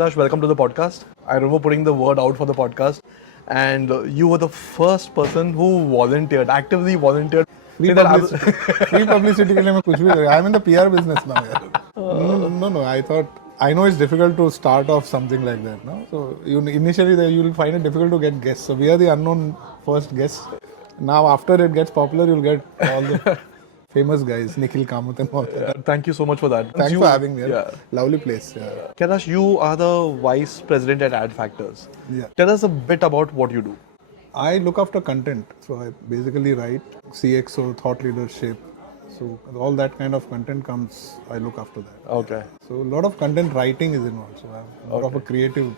Kailash, welcome to the podcast. I remember putting the word out for the podcast, and you were the first person who volunteered, actively volunteered. Free publicity. Free publicity के लिए मैं कुछ भी करूँ. I'm in the PR business now. No. I know it's difficult to start off something like that. No, so initially you will find it difficult to get guests. So we are the unknown first guests. Now after it gets popular, you'll get all the famous guys, Nikhil Kamath and all that. Thank you so much for that. Thanks for having me. Yeah. Lovely place. Yeah. Kailash, you are the vice president at Ad Factors. Yeah. Tell us a bit about what you do. I look after content. So I basically write CXO, thought leadership. So all that kind of content comes, I look after that. Okay. So a lot of content writing is involved. So I'm more of a creative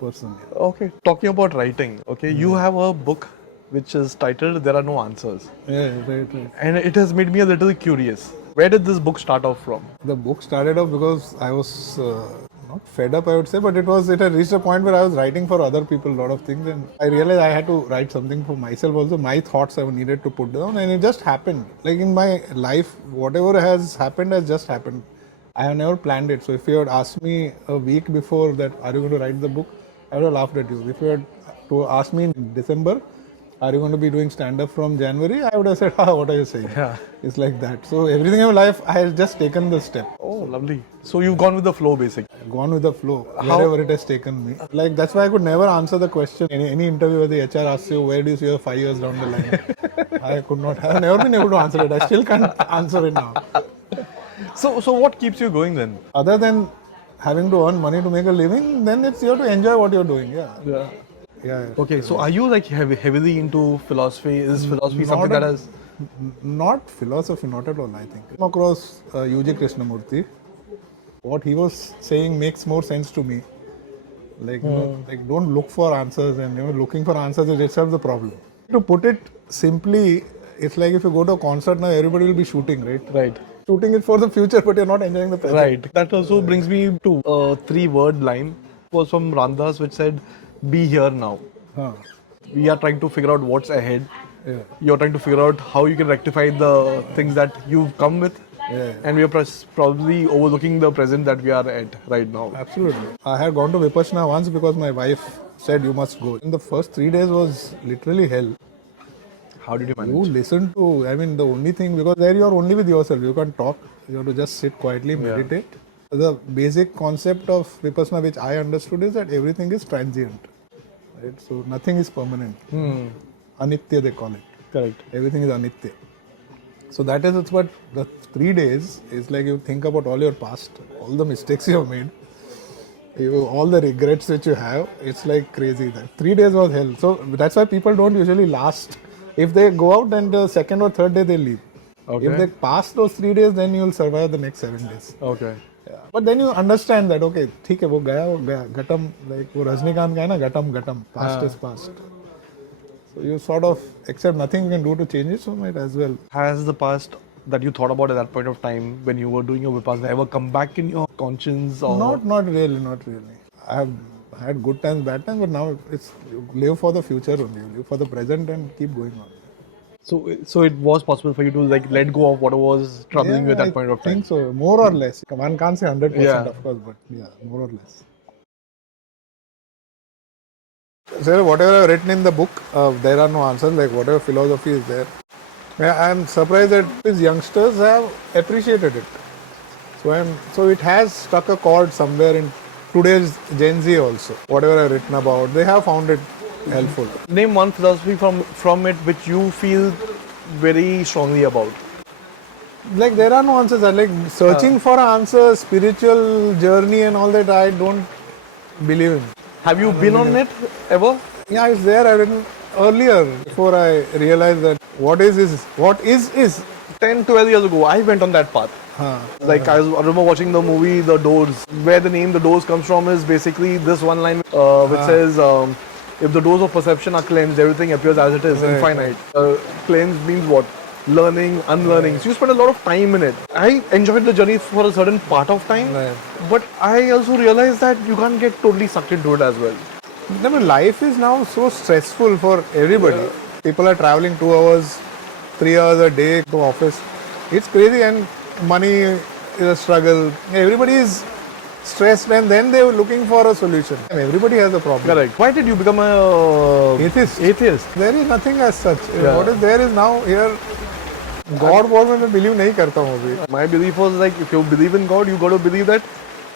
person. Yeah. Okay. Talking about writing, okay, you have a book which is titled There Are No Answers. Yeah, right. And it has made me a little curious. Where did this book start off from? The book started off because I was not fed up, I would say, but it had reached a point where I was writing for other people a lot of things, and I realized I had to write something for myself also. My thoughts I needed to put down, and it just happened. Like in my life, whatever has happened has just happened. I have never planned it. So if you had asked me a week before that, are you going to write the book? I would have laughed at you. If you had asked me in December, are you going to be doing stand-up from January? I would have said, what are you saying? Yeah. It's like that. So everything in my life, I have just taken the step. Oh, lovely. So you've gone with the flow, basically. I've gone with the flow, wherever it has taken me. Like, that's why I could never answer the question. Any interview where the HR asks you, where do you see your 5 years down the line? I could not. I've never been able to answer it. I still can't answer it now. So what keeps you going then? Other than having to earn money to make a living, then it's you have to enjoy what you're doing. Yeah. Okay, so are you like heavily into philosophy? Is philosophy something that has... Not philosophy, not at all, I think. I came across U.G. Krishnamurti. What he was saying makes more sense to me. Like, like don't look for answers, and looking for answers is itself the problem. To put it simply, it's like if you go to a concert now, everybody will be shooting, right? Right. Shooting it for the future, but you're not enjoying the present. Right. That also brings me to a 3-word line. It was from Ramdas, which said, be here now. We are trying to figure out what's ahead. Yeah. You're trying to figure out how you can rectify the things that you've come with. Yeah. And we are probably overlooking the present that we are at right now. Absolutely. I had gone to Vipassana once because my wife said you must go. In the first 3 days was literally hell. How did you manage? You listen to, the only thing, because there you are only with yourself. You can't talk. You have to just sit quietly, meditate. The basic concept of Vipassana which I understood is that everything is transient. Right? So nothing is permanent. Anitya they call it. Correct. Everything is anitya. So that is what the 3 days is like. You think about all your past, all the mistakes you have made, all the regrets which you have. It's like crazy. That 3 days was hell. So that's why people don't usually last. If they go out and the second or third day they leave. Okay. If they pass those 3 days, then you will survive the next 7 days. Okay. Yeah. But then you understand that, okay, ठीक है वो गया, Gatam, like वो रजनीकांत का है ना, Gatam, past is past. So you sort of accept nothing you can do to change it, so might as well. Has the past that you thought about at that point of time when you were doing your Vipassana ever come back in your conscience? Or? Not really. I have had good times, bad times, but now it's you live for the future only. You live for the present and keep going on. So it was possible for you to like let go of what was troubling you at that point of time? I think so, more or less. One can't say 100% of course, but more or less. So whatever I've written in the book, there are no answers, like whatever philosophy is there. I'm surprised that these youngsters have appreciated it. So it has struck a chord somewhere in today's Gen Z also. Whatever I've written about, they have found it helpful. Name one philosophy from it which you feel very strongly about. Like there are no answers. Like searching for answers, spiritual journey and all that, I don't believe in. Have you been on it ever? Yeah, it's there. I've written earlier before I realized that what is. 10, 12 years ago, I went on that path. I remember watching the movie The Doors, where the name The Doors comes from is basically this one line which says, if the doors of perception are cleansed, everything appears as it is, infinite. Cleansed means what? Learning, unlearning. So you spend a lot of time in it. I enjoyed the journey for a certain part of time, but I also realized that you can't get totally sucked into it as well. Life is now so stressful for everybody. People are traveling 2 hours, 3 hours a day to office. It's crazy, and money is a struggle. Everybody is stressed, and then they were looking for a solution. Everybody has a problem. Correct. Why did you become a Atheist. atheist? There is nothing as such. Yeah. What is there is now here. God बोल मैं believe नहीं करता हूँ अभी. My belief was like, if you believe in God, you got to believe that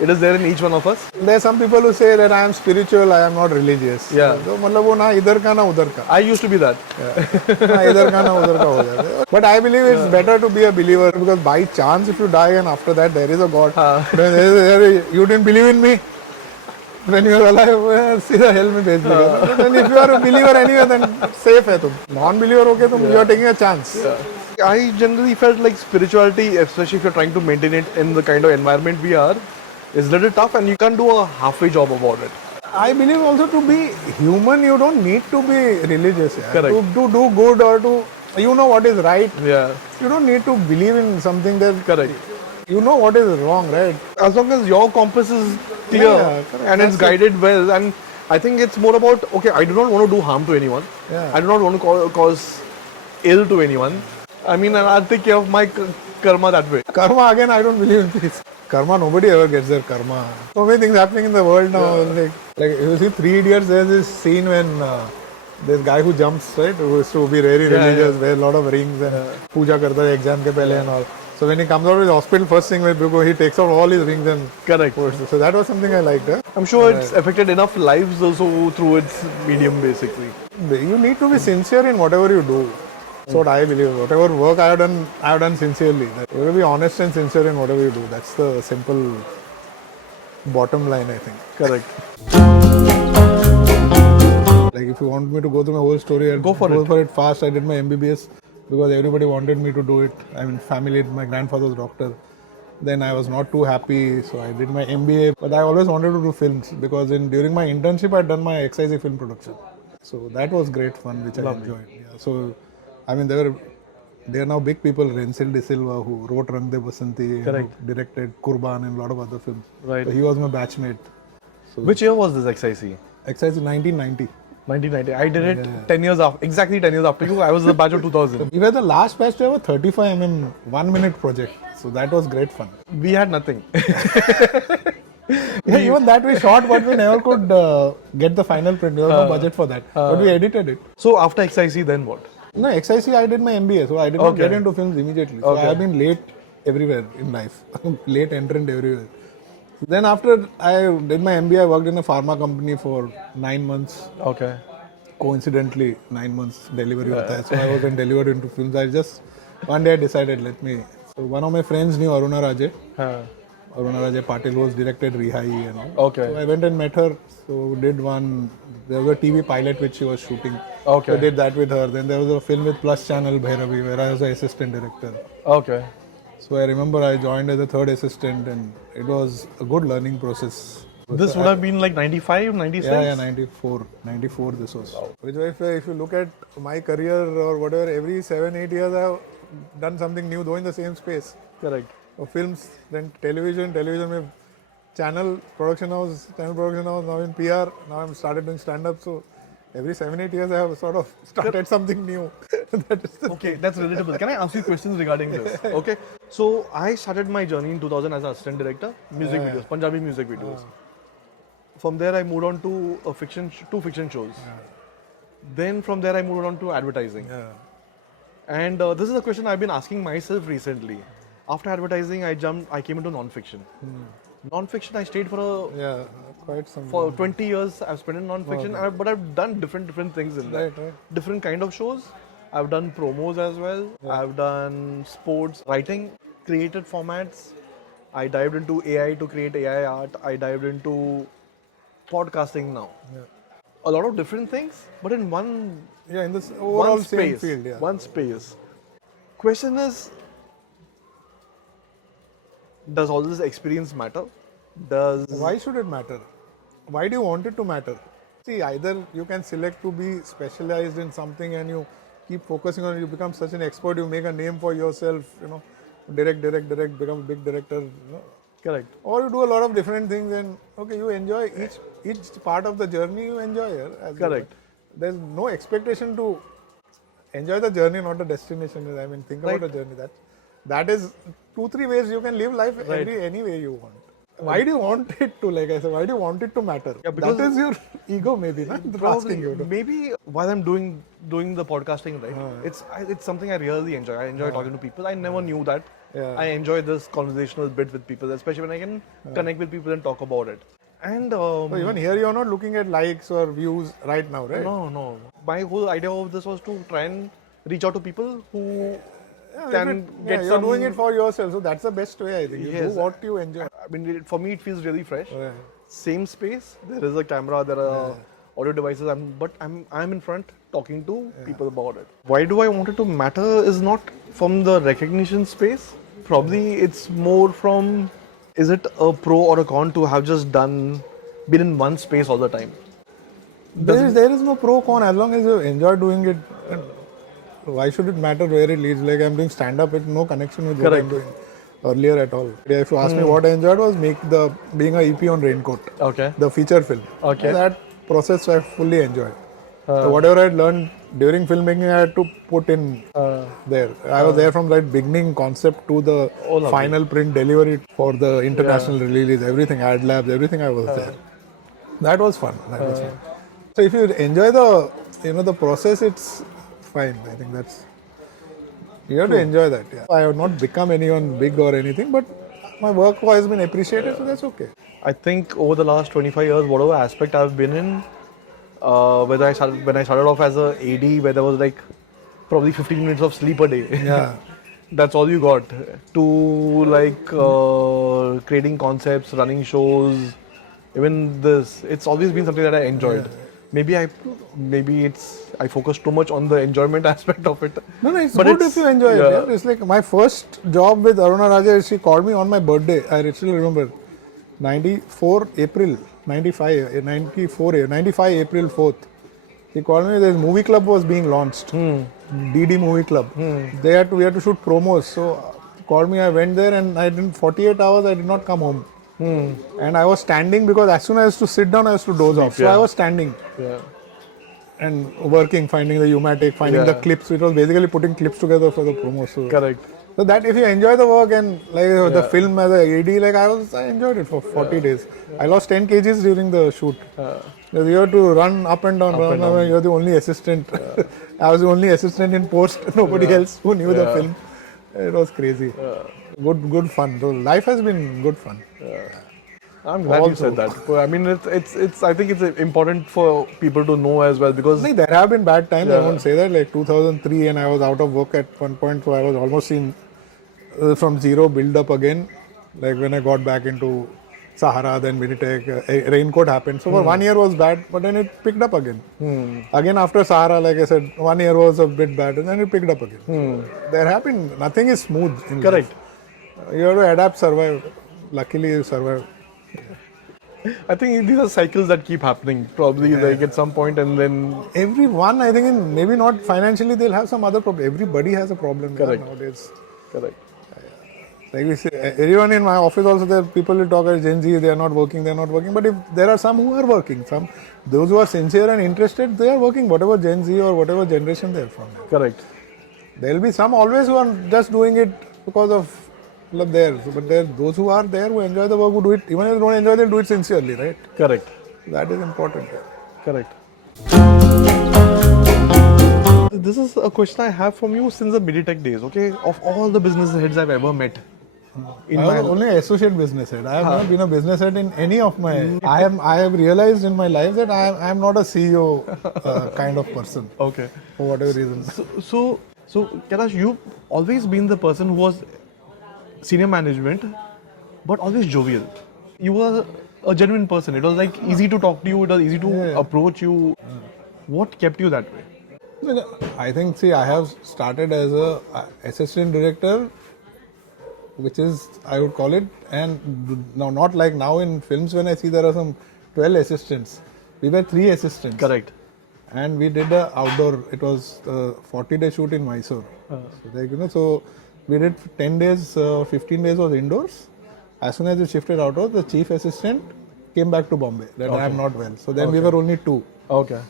it is there in each one of us. There are some people who say that I am spiritual, I am not religious. Yeah. तो मतलब वो ना इधर का ना उधर का. I used to be that. ना इधर का ना उधर का हो जाता है. But I believe it's better to be a believer because by chance if you die and after that there is a God, then you didn't believe in me. When you are alive, सीधा hell में भेज देगा. Then if you are a believer anyway, then safe है तुम. Non-believer होके तुम you are taking a chance. I generally felt like spirituality, especially if you're trying to maintain it in the kind of environment we are, is a little tough and you can't do a halfway job about it. I believe also to be human, you don't need to be religious. Yeah. Correct. To do good or to, you know what is right. Yeah. You don't need to believe in something that. Correct. You know what is wrong, right? As long as your compass is clear correct. and it's guided well, and I think it's more about, okay, I do not want to do harm to anyone. Yeah. I do not want to cause ill to anyone. I mean, and I'll take care of my karma that way. Karma, again, I don't believe in this. Karma, nobody ever gets their karma. So many things happening in the world now. Yeah. Like you see, 3 Idiots, there's this scene when this guy who jumps, right, who used to be very religious, wear a lot of rings and puja karta hai exam ke pehle and all. So when he comes out of the hospital, first thing he takes out all his rings and Correct. So that was something I liked. I'm sure it's affected enough lives also through its medium, basically. You need to be sincere in whatever you do. That's what I believe. Whatever work I have done sincerely. You have to be honest and sincere in whatever you do. That's the simple bottom line, I think. Correct. Like if you want me to go through my whole story, I'll go for it fast. I did my MBBS because everybody wanted me to do it. I mean, family, my grandfather was a doctor. Then I was not too happy, so I did my MBA. But I always wanted to do films because during my internship, I'd done my XIZ film production. So that was great fun, which I enjoyed. Yeah. So, I mean, they are now big people. Rensil De Silva, who wrote Rang De Basanti, who directed Kurban and a lot of other films. Right. So he was my batchmate. So Which year was this XIC? XIC 1990. 1990. I did it 10 years after, exactly 10 years after you. I was the batch of 2000. We were the last batch to have a 35mm 1-minute project. So that was great fun. We had nothing. Yeah, even that we shot, but we never could get the final print. There was no budget for that. But we edited it. So after XIC, then what? No, XIC I did my MBA, so I did not get into films immediately. So I have been late everywhere in life. Late entrant everywhere. Then after I did my MBA, I worked in a pharma company for 9 months. Okay. Coincidentally, 9 months delivery hota hai. So I wasn't delivered into films. One day I decided, so one of my friends knew Aruna Raje. Aruna Raje Patil was directed Rihai and all. Okay. So I went and met her. So there was a TV pilot which she was shooting. Okay. So I did that with her. Then there was a film with Plus Channel Bhairavi where I was an assistant director. Okay. So I remember I joined as a third assistant and it was a good learning process. This would have been like 95, 96? Yeah, 94 this was. Wow. Which if you look at my career or whatever, every 7-8 years I have done something new, though in the same space. Correct. Films, then television with channel production house, now in PR, now I'm started doing stand-up. So every 7-8 years I have sort of started something new. Okay, that's relatable. Can I ask you questions regarding this? Okay. So I started my journey in 2000 as an assistant director, music videos, Punjabi music videos. From there I moved on to two fiction shows. Then from there I moved on to advertising. And this is a question I've been asking myself recently. After advertising, I came into non-fiction. Non-fiction, I stayed for quite some. For 20 years, I've spent in non-fiction, but I've done different things in that. Right. Different kind of shows. I've done promos as well. I've done sports, writing, created formats. I dived into AI to create AI art. I dived into podcasting now. A lot of different things, but in one in this overall space, same field. One space. Question is, does all this experience matter? Why should it matter? Why do you want it to matter? See, either you can select to be specialized in something and you keep focusing on it, you become such an expert, you make a name for yourself, direct, become a big director. Correct. Or you do a lot of different things and you enjoy each part of the journey, you enjoy. Correct. There's no expectation to enjoy the journey, not the destination. I mean, think about the journey. That is 2-3 ways you can live life any way you want. Why do you want it to, like I said, why do you want it to matter? Yeah, because that is your ego, maybe, not asking you to. Maybe while I'm doing the podcasting, right? It's something I really enjoy. I enjoy talking to people. I never knew that. Yeah. I enjoy this conversational bit with people, especially when I can connect with people and talk about it. And So even here, you're not looking at likes or views right now, right? no. My whole idea of this was to try and reach out to people who can get you're some. doing it for yourself, so that's the best way, I think. You do Yes. what you enjoy. I mean, for me, it feels really fresh. Yeah. Same space. There is a camera. There are audio devices. I'm in front talking to people about it. Why do I want it to matter? Is not from the recognition space. Probably it's more from, is it a pro or a con to have just been in one space all the time? There is no pro con as long as you enjoy doing it. Why should it matter where it leads? Like I'm doing stand up, it no connection with what I'm doing earlier at all. If you ask me what I enjoyed was being a EP on Raincoat. Okay. The feature film. Okay. That process I fully enjoyed. So whatever I had learned during filmmaking, I had to put in there. I was there from like beginning concept to the final print delivery for the international release, everything, ad labs, everything I was there. That was fun. So if you enjoy the process, it's fine. I think you have to enjoy that. Yeah. I have not become anyone big or anything, but my work has been appreciated, so that's okay. I think over the last 25 years, whatever aspect I've been in, when I started off as a AD, where there was like probably 15 minutes of sleep a day. Yeah. That's all you got. To like creating concepts, running shows, even this. It's always been something that I enjoyed. Maybe I focus too much on the enjoyment aspect of it. No, it's good if you enjoy it. Yeah? It's like my first job with Aruna Raja, she called me on my birthday. I still remember. 94 April, 95 April 4th. She called me, this movie club was being launched. DD Movie Club. We had to shoot promos. So she called me, I went there and 48 hours I did not come home. And I was standing because as soon as I used to sit down, I used to doze off. So I was standing and working, finding the U-matic, finding the clips. It was basically putting clips together for the promo. So correct. So that if you enjoy the work and like the film as a AD, like I enjoyed it for 40 days. I lost 10 kgs during the shoot. You have to run up and down. You're the only assistant. I was the only assistant in post. Nobody else who knew the film. It was crazy. Good fun. So life has been good fun. I'm glad you said that. I mean, it's. I think it's important for people to know as well because there have been bad times. I won't say that. Like 2003, and I was out of work at one point, so I was almost seen from zero build up again. Like when I got back into Sahara, then Winnipeg, Raincoat happened. So for 1 year was bad, but then it picked up again. Again after Sahara, like I said, 1 year was a bit bad, and then it picked up again. There have been nothing is smooth. Correct. Life. You have to adapt, survive. Luckily, you survived. I think these are cycles that keep happening. Probably like at some point, and then everyone, I think, maybe not financially, they'll have some other problem. Everybody has a problem nowadays. Correct. Like we say, everyone in my office also, there people will talk as Gen Z, they are not working. But if there are some who are working, those who are sincere and interested, they are working. Whatever Gen Z or whatever generation they are from. Correct. There will be some always who are just doing it because of love there. But there those who are there who enjoy the work, who do it, even if they don't enjoy, they'll do it sincerely, right? Correct. That is important. Correct. This is a question I have from you since the Meditech days, okay? Of all the business heads I've ever met. I was only associate business head. I have not been a business head in any of my... I have realized in my life that I am not a CEO kind of person. Okay. For whatever reasons. So Kailash, you've always been the person who was senior management, but always jovial. You were a genuine person. It was like easy to talk to you. It was easy to approach you. What kept you that way? I think, I have started as a assistant director, which is, I would call it, and now not like now in films when I see there are some 12 assistants. We were 3 assistants. Correct. And we did a outdoor, it was a 40-day shoot in Mysore. So we did 10 days, 15 days was indoors. As soon as we shifted outdoors, the chief assistant came back to Bombay that I am not well. So then we were only 2. Okay.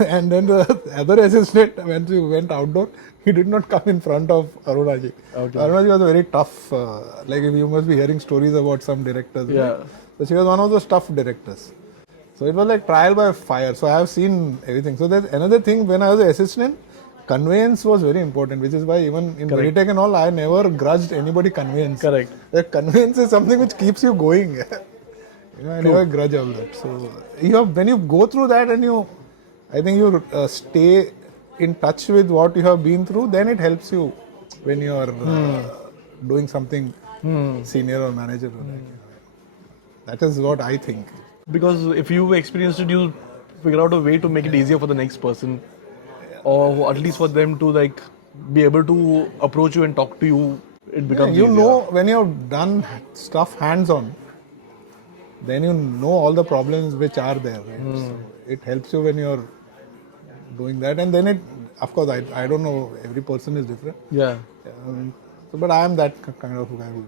And then the other assistant, when we went outdoor, he did not come in front of Arunaji. Okay. Arunaji was a very tough, like if you must be hearing stories about some directors. Yeah. Right? So she was one of those tough directors. So it was like trial by fire. So I have seen everything. So there's another thing, when I was an assistant, conveyance was very important, which is why even in Veritech and all, I never grudged anybody conveyance. Correct. The conveyance is something which keeps you going. I never grudge all that. So you have, when you go through that and I think you stay in touch with what you have been through, then it helps you when you are doing something senior or manager. That is what I think. Because if you experienced it, you figure out a way to make it easier for the next person, or at least for them to like be able to approach you and talk to you. It becomes you easier. know, when you've done stuff hands-on, then you know all the problems which are there. Right? So it helps you when you're doing that, and then it, of course, I don't know, every person is different. Yeah. But I am that kind of guy who.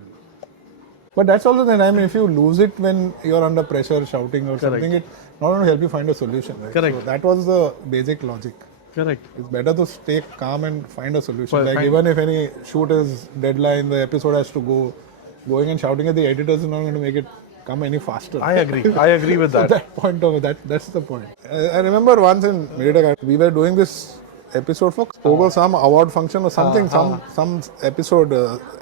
But that's also the time, if you lose it when you're under pressure, shouting or something, it not only help you find a solution. Right? Correct. So that was the basic logic. Correct. It's better to stay calm and find a solution. Well, like even if any shoot is deadline, the episode has to go, going and shouting at the editors is not going to make it come any faster. I agree. I agree with that. So that point of it, that's the point. I remember once in Veritech, we were doing this episode for over some award function or something, some episode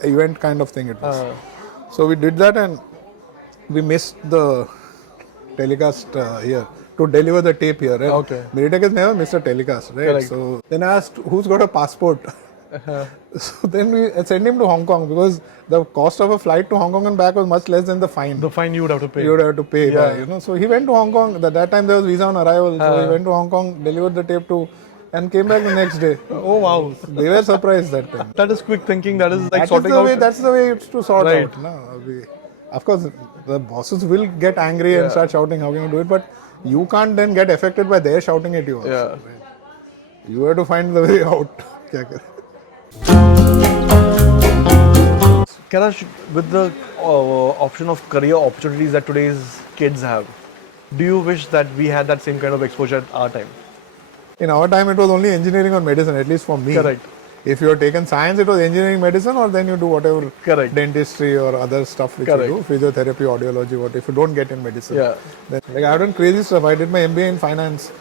event kind of thing it was. So we did that and we missed the telecast here to deliver the tape here. Right? Okay. Veritech has never missed a telecast, right? Correct. So then I asked who's got a passport. So then we sent him to Hong Kong because the cost of a flight to Hong Kong and back was much less than the fine. The fine you would have to pay. You would have to pay. Yeah. So he went to Hong Kong. At that time there was visa on arrival. So he went to Hong Kong, delivered the tape to, and came back the next day. Oh wow. They were surprised that time. That is quick thinking. That is like That is sorting the out. way. That's the way it's to sort Right. out. No, of course, the bosses will get angry and start shouting. How can you do it? But you can't then get affected by their shouting at you. Also, Yeah. right? You have to find the way out. Kya kare? Kailash, with the option of career opportunities that today's kids have, do you wish that we had that same kind of exposure at our time? In our time, it was only engineering or medicine, at least for me. Correct. If you have taken science, it was engineering, medicine, or then you do whatever Correct. dentistry or other stuff which Correct. you do, physiotherapy, audiology, what if you don't get in medicine. Yeah. Then, like I've done crazy stuff. I did my MBA in finance,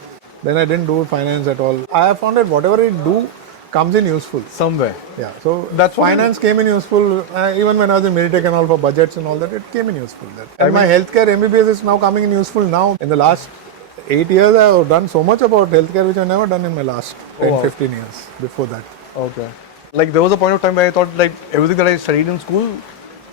then I didn't do finance at all. I have found that whatever I do comes in useful. Somewhere. Yeah. So That's what finance came in useful. Even when I was in Veritech and all for budgets and all that, it came in useful. And my healthcare MBBS is now coming in useful now. In the last 8 years, I have done so much about healthcare which I've never done in my last 10, 15 years before that. Okay. Like there was a point of time where I thought like everything that I studied in school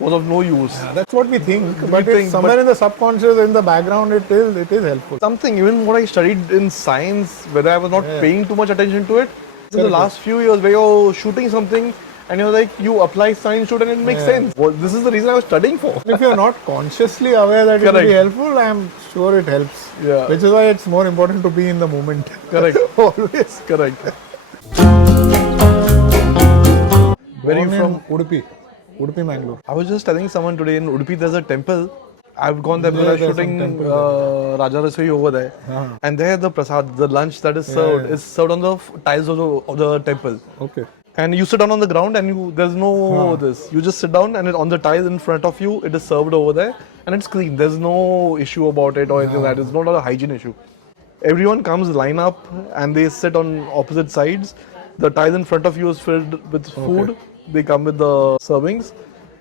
was of no use. That's what we think, but think, somewhere in the subconscious, in the background, it is helpful. Something, even what I studied in science, whether I was not paying too much attention to it, in the last few years where you're shooting something and you're like, you apply science to it and it makes sense. Well, this is the reason I was studying for. If you're not consciously aware that it will be helpful, I'm sure it helps. Yeah. Which is why it's more important to be in the moment. Correct. Always. Correct. Where are you from? Udupi. Udupi, Mangalore. I was just telling someone today in Udupi there's a temple. I've gone there because I was there's some shooting temple Raja Rasoi over there. And there the prasad, the lunch that is served, is served on the tiles of the temple. Okay. And you sit down on the ground and there's no this. You just sit down and on the tile in front of you, it is served over there and it's clean. There's no issue about it or anything like that. It's not a hygiene issue. Everyone comes, line up and they sit on opposite sides. The tile in front of you is filled with food. They come with the servings.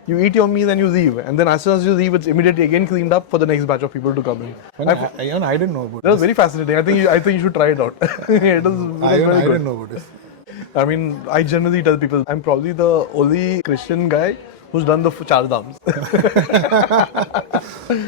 You eat your meal and you leave. And then as soon as you leave, it's immediately again cleaned up for the next batch of people to come in. I didn't know about That was very fascinating. I think you should try it out. I didn't know about this. I mean, I generally tell people I'm probably the only Christian guy who's done the Char Dhams.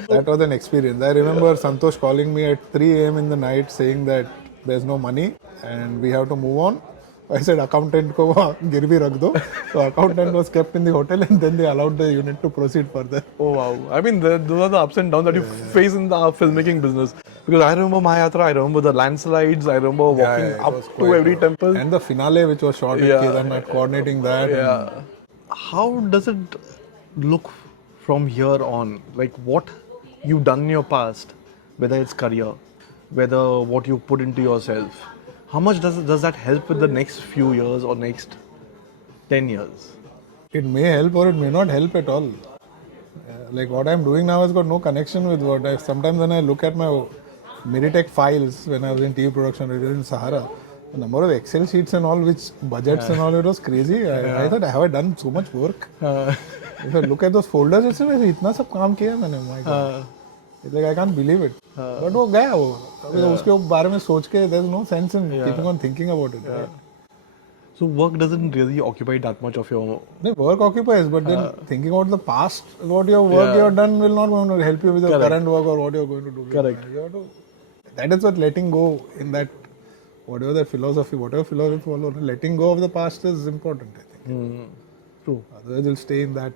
That was an experience. I remember Santosh calling me at 3 a.m. in the night saying that there's no money and we have to move on. I said, accountant ko girvi rakh do. So accountant was kept in the hotel and then they allowed the unit to proceed further. Oh wow. I mean, those are the ups and downs that you face in the filmmaking business. Because I remember Mahayatra, I remember the landslides, I remember walking up to every temple. And the finale which was shot at Kailashnath, coordinating that. Yeah. How does it look from here on? Like what you've done in your past, whether it's career, whether what you put into yourself, how much does that help with the next few years or next 10 years? It may help or it may not help at all. Like what I'm doing now has got no connection with what I. Sometimes when I look at my Meditech files when I was in TV production in Sahara, the number of Excel sheets and all, which budgets and all, it was crazy. I thought, have I done so much work? If I look at those folders, it's like, इतना सब काम किया मैंने. My God. It's like I can't believe it. But वो गया वो. अभी उसके बारे में सोच के, there's no sense in keeping on thinking about it. Right? So work doesn't really occupy that much of your... The work occupies, but then thinking about the past, what your work you have done will not going to help you with your current work or what you're going to do. Correct. You have to, that is what letting go in that, whatever philosophy follow, letting go of the past is important, I think. True. Otherwise you'll stay in that,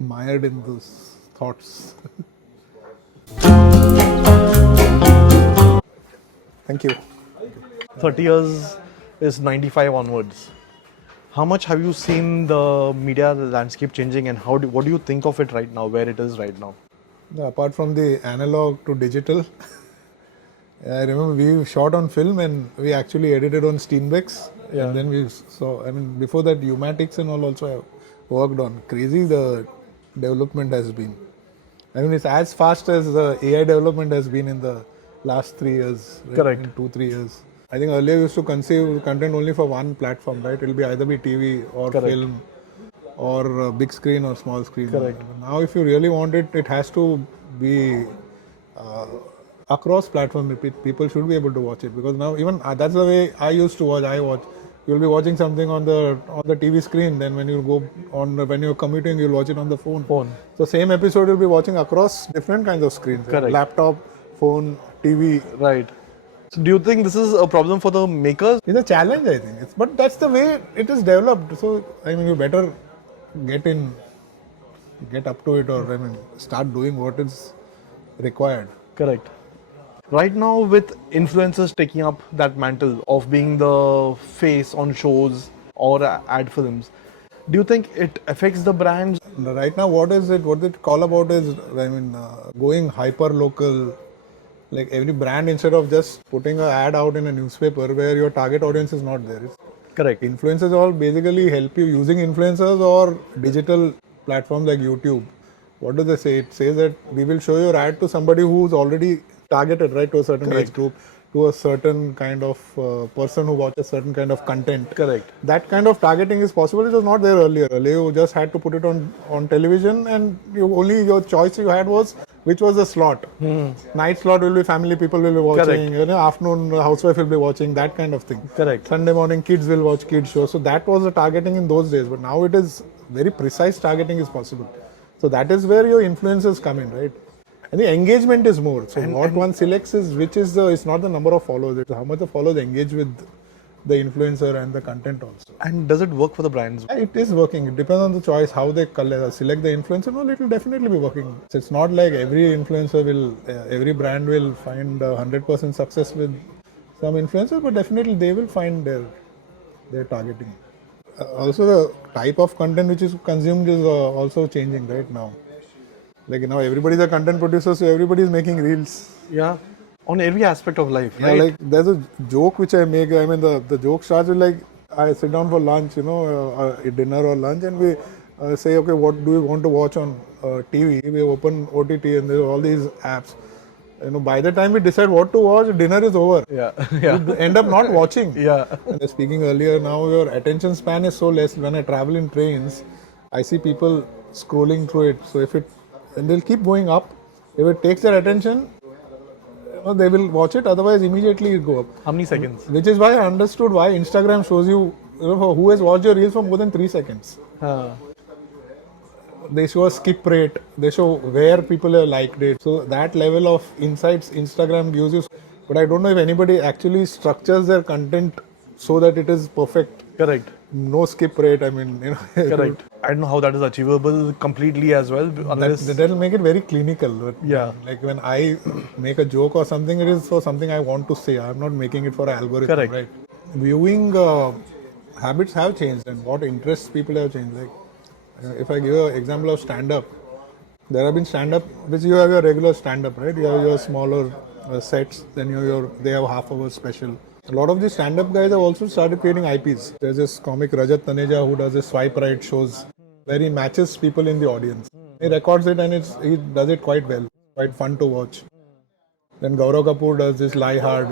mired in those thoughts. Thank you. 30 years is 95 onwards. How much have you seen the media landscape changing, and what do you think of it right now, where it is right now? Apart from the analog to digital, I remember we shot on film and we actually edited on Steenbecks. And then we saw, before that, Umatics and all also have worked on. Crazy the development has been. It's as fast as the AI development has been in the last 3 years. Right? Correct. In 2-3 years. I think earlier we used to conceive content only for one platform, right? It'll be either be TV or film or big screen or small screen. Correct. Now if you really want it, it has to be across platform. People should be able to watch it, because now even that's the way I used to watch. You'll be watching something on the TV screen, then when you go on, when you're commuting, you'll watch it on the phone. So same episode you'll be watching across different kinds of screens. Correct. Laptop, phone, TV. Right. So do you think this is a problem for the makers? It's a challenge, I think. But that's the way it is developed. So, you better get up to it, or, start doing what is required. Correct. Right now, with influencers taking up that mantle of being the face on shows or ad films, do you think it affects the brands? Right now, what they call about is, going hyper local. Like every brand, instead of just putting an ad out in a newspaper where your target audience is not there. Correct. Influencers all basically help you using influencers or digital platforms like YouTube. What do they say? It says that we will show your ad to somebody who's already targeted, right, to a certain age group, to a certain kind of person who watches certain kind of content. Correct. That kind of targeting is possible. It was not there earlier. Earlier you just had to put it on television, and your choice you had was which was the slot. Night slot will be family, people will be watching. Afternoon housewife will be watching, that kind of thing. Correct. Sunday morning kids will watch kids shows. So that was the targeting in those days. But now it is very precise targeting is possible. So that is where your influencers come in, right? And the engagement is more. So what one selects is it's not the number of followers, it's how much the followers engage with the influencer and the content also. And does it work for the brands? It is working. It depends on the choice, how they select the influencer. Well, it will definitely be working. So it's not like every influencer every brand will find 100% success with some influencer, but definitely they will find their targeting. Also, the type of content which is consumed is also changing right now. Like now, everybody is a content producer, so everybody is making reels. Yeah. On every aspect of life, yeah, right? Like there's a joke which I make. The joke starts with like, I sit down for lunch, dinner or lunch, and we say, okay, what do we want to watch on TV? We open OTT and there are all these apps. By the time we decide what to watch, dinner is over. Yeah. You end up not watching. Yeah. Speaking earlier, now your attention span is so less. When I travel in trains, I see people scrolling through it. So and they'll keep going up. If it takes their attention, they will watch it. Otherwise, immediately it go up. How many seconds? Which is why I understood why Instagram shows you, who has watched your reels for more than 3 seconds. They show a skip rate. They show where people have liked it. So that level of insights Instagram gives you. But I don't know if anybody actually structures their content so that it is perfect. Correct. No skip rate. Correct. I don't know how that is achievable completely as well. That will make it very clinical. But yeah. Like when I make a joke or something, it is for something I want to say. I'm not making it for an algorithm. Correct. Right? Viewing habits have changed, and what interests people have changed. Like if I give an example of stand-up, there have been stand-up which you have your regular stand-up, right? You have your smaller sets, then they have half-hour special. A lot of the stand-up guys have also started creating IPs. There's this comic Rajat Taneja who does this swipe right shows where he matches people in the audience. He records it and he does it quite well, quite fun to watch. Then Gaurav Kapoor does this Lie Hard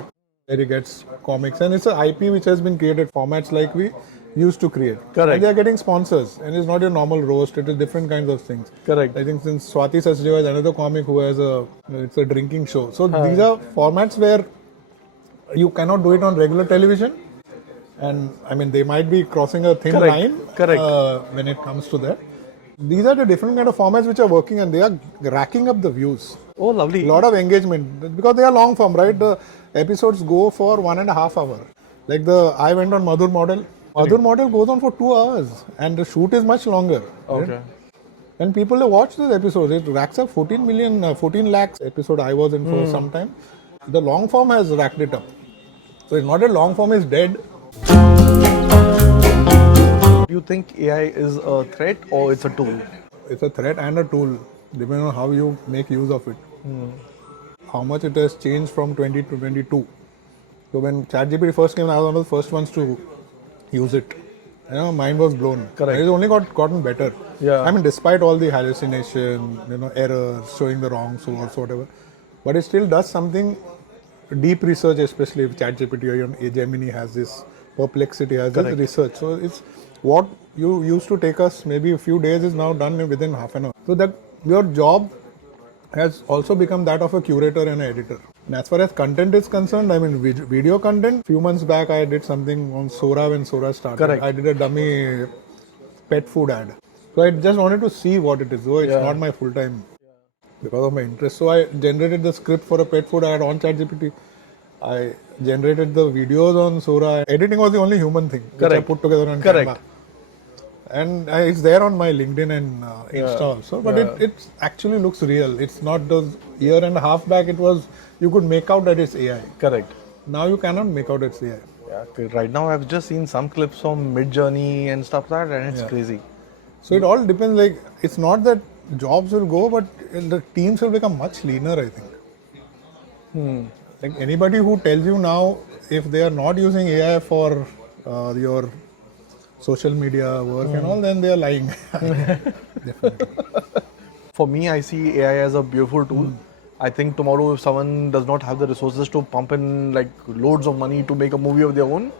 where he gets comics, and it's an IP which has been created, formats like we used to create. Correct. And they are getting sponsors, and it's not your normal roast, it is different kinds of things. Correct. I think since Swati Sachdeva is another comic who has it's a drinking show. So these are formats where you cannot do it on regular television, and I mean they might be crossing a thin line when it comes to that. These are the different kind of formats which are working, and they are racking up the views. Oh, lovely. A lot of engagement because they are long form, right? The episodes go for 1.5 hours. Like I went on Madhur Model. Madhur Model goes on for 2 hours, and the shoot is much longer. Okay. Right? And people watch those episodes. It racks up 14 lakhs episode I was in for some time. The long form has racked it up. So it's not that long form is dead. Do you think AI is a threat or it's a tool? It's a threat and a tool, depending on how you make use of it. How much it has changed from 20 to 22. So when ChatGPT first came, I was one of the first ones to use it. Mind was blown. Correct. It's only gotten better. Yeah. I mean, despite all the hallucination, errors, showing the wrong source, whatever, but it still does something. Deep research, especially if ChatGPT or Gemini has this, Perplexity has this research. So it's what you used to take us maybe a few days is now done within half an hour. So that your job has also become that of a curator and an editor. And as far as content is concerned, I mean video content, few months back I did something on Sora when Sora started. Correct. I did a dummy pet food ad. So I just wanted to see what it is, though it's not my full time. Because of my interest. So I generated the script for a pet food ad on ChatGPT. I generated the videos on Sora. Editing was the only human thing which I put together on Canva. And it's there on my LinkedIn and Insta also. But it actually looks real. It's not those year and a half back it was, you could make out that it's AI. Correct. Now you cannot make out it's AI. Yeah, right now I've just seen some clips from Mid-Journey and stuff like that, and it's crazy. So it all depends, like, it's not that jobs will go, but the teams will become much leaner, I think. Like anybody who tells you now, if they are not using AI for your social media work and all, then they are lying. Definitely. For me, I see AI as a beautiful tool. I think tomorrow if someone does not have the resources to pump in like loads of money to make a movie of their own,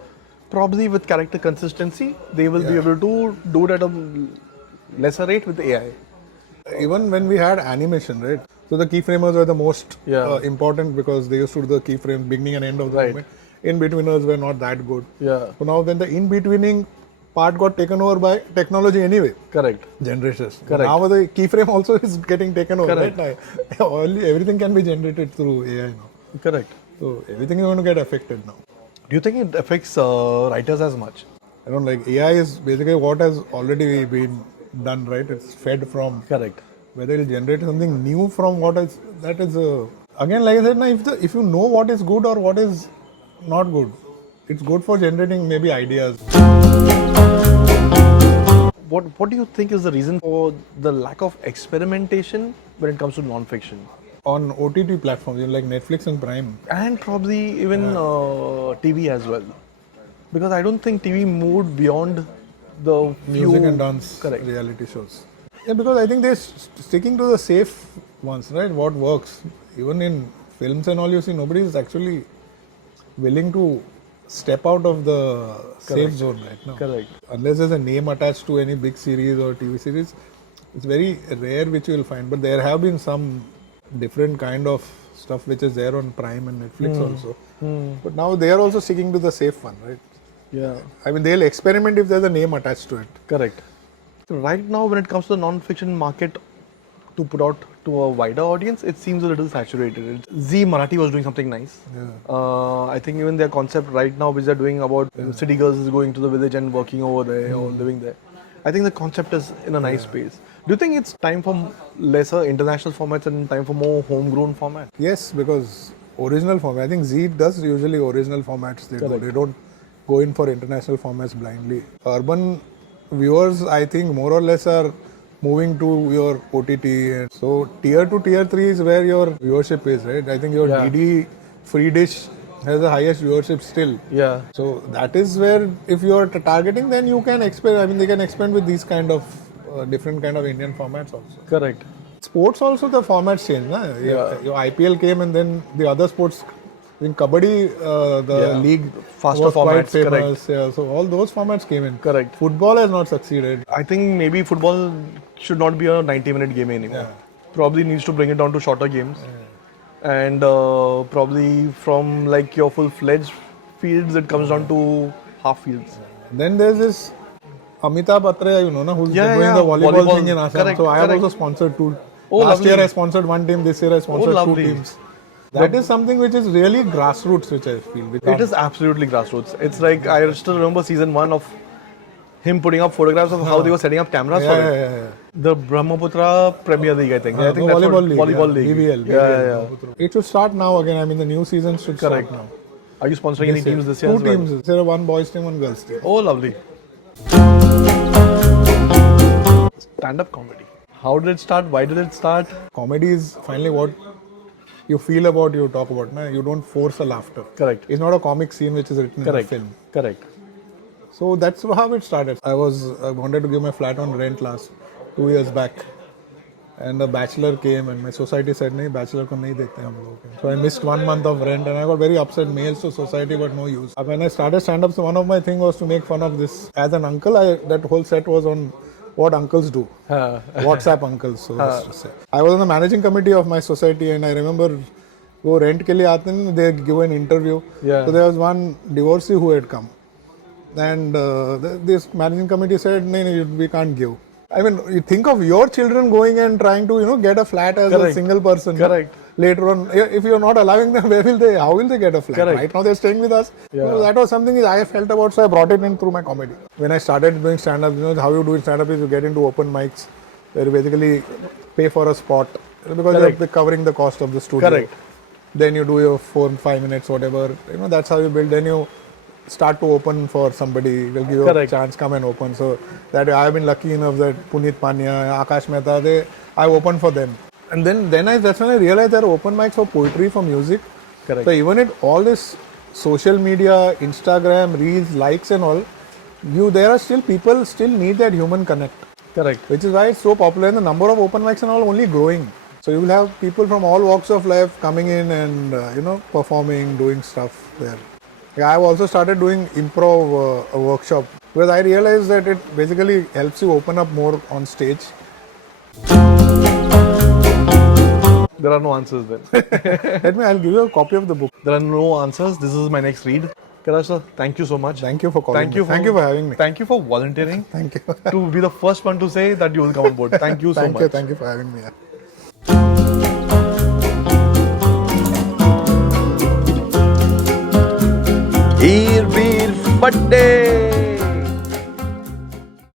probably with character consistency, they will be able to do it at a lesser rate with AI. Even when we had animation, right? So the keyframers were the most important because they used to do the keyframes beginning and end of the movement. In-betweeners were not that good. Yeah. So now when the in-betweening part got taken over by technology anyway. Correct. Generations. Correct. Now the keyframe also is getting taken over. Correct. Right? Everything can be generated through AI now. Correct. So everything is going to get affected now. Do you think it affects writers as much? I don't like AI is basically what has already been done, right? It's fed from. Correct. Whether it'll generate something new from what is that is again, like I said, now if you know what is good or what is not good, it's good for generating maybe ideas. What do you think is the reason for the lack of experimentation when it comes to non-fiction? On OTT platforms like Netflix and Prime. And probably even TV as well. Because I don't think TV moved beyond the music and dance reality shows. Yeah, because I think they're sticking to the safe ones, right? What works. Even in films and all, you see, nobody is actually willing to step out of the safe zone right now. Correct. Unless there's a name attached to any big series or TV series, it's very rare which you will find. But there have been some different kind of stuff which is there on Prime and Netflix also. But now they are also sticking to the safe one, right? Yeah. I mean, they'll experiment if there's a name attached to it. Correct. So right now, when it comes to the non-fiction market, to put out to a wider audience, it seems a little saturated. Zee Marathi was doing something nice. Yeah. I think even their concept right now, which they're doing about city girls is going to the village and working over there or living there. I think the concept is in a nice space. Do you think it's time for lesser international formats and time for more homegrown formats? Yes, because original format. I think Zee does usually original formats. They don't go in for international formats blindly. Urban viewers, I think, more or less are moving to your OTT. And so tier 2, tier 3 is where your viewership is, right? I think your DD free dish has the highest viewership still. Yeah. So that is where if you are targeting, then you can expand. I mean, they can expand with these kind of different kind of Indian formats also. Correct. Sports also the formats change. Na? Your IPL came and then the other sports. In Kabaddi, the league faster was quite formats, famous. Yeah, so all those formats came in. Correct. Football has not succeeded. I think maybe football should not be a 90-minute game anymore. Probably needs to bring it down to shorter games. And probably from like your full-fledged fields, it comes down to half fields. Then there's this Amitabh Atreya, you know, na, who's doing the volleyball thing in Assam. Correct, so I have also sponsored two. Oh, Last lovely. year I sponsored one team. This year I sponsored two lovely. teams. That is something which is really grassroots, which I feel. It is absolutely grassroots. It's like I still remember season 1 of him putting up photographs of how they were setting up cameras for it. The Brahmaputra Premier League, I think. I think that's volleyball league. BBL. Yeah. It should start now again. I mean, the new season should start now. Are you sponsoring any teams this year? Two teams. There are one boys team, one girls team. Oh, lovely. Stand-up comedy. How did it start? Why did it start? Comedy is finally what you feel about, you talk about. Na? You don't force a laughter. Correct. It's not a comic scene which is written in a film. Correct. So that's how it started. I wanted to give my flat on rent last 2 years back. And a bachelor came and my society said, "Nahi, bachelor ko nahi dete hum log." So I missed 1 month of rent and I got very upset. Mails to society, but no use. When I started stand-up, so one of my thing was to make fun of this. As an uncle, that whole set was on what uncles do. WhatsApp uncles, so to say. I was on the managing committee of my society and I remember wo rent ke liye aate hain, they give an interview. So there was one divorcee who had come. And this managing committee said, "No, we can't give." I mean, you think of your children going and trying to, get a flat as a single person. Correct. Later on, if you're not allowing them, how will they get a flat? Correct. Right now they're staying with us. So that was something I felt about, so I brought it in through my comedy. When I started doing stand-up, how you do stand-up is you get into open mics, where you basically pay for a spot, because you're covering the cost of the studio. Correct. Then you do your 4-5 minutes, whatever. That's how you build. Then you start to open for somebody, they'll give you a chance, come and open. So that I've been lucky enough that Puneet Panya, Akash Mehta, I opened for them. And then that's when I realized there are open mics for poetry, for music. Correct. So even at all this social media, Instagram, Reels, likes and all, there are still people still need that human connect. Correct. Which is why it's so popular and the number of open mics and all only growing. So you will have people from all walks of life coming in and performing, doing stuff there. I've also started doing improv workshop because I realized that it basically helps you open up more on stage. There are no answers then. I'll give you a copy of the book. There are no answers. This is my next read. Kailashnath, thank you so much. Thank you for calling me. Thank you for having me. Thank you for volunteering. Thank you. To be the first one to say that you will come on board. Thank you so much. Thank you for having me. YearBeerFatte.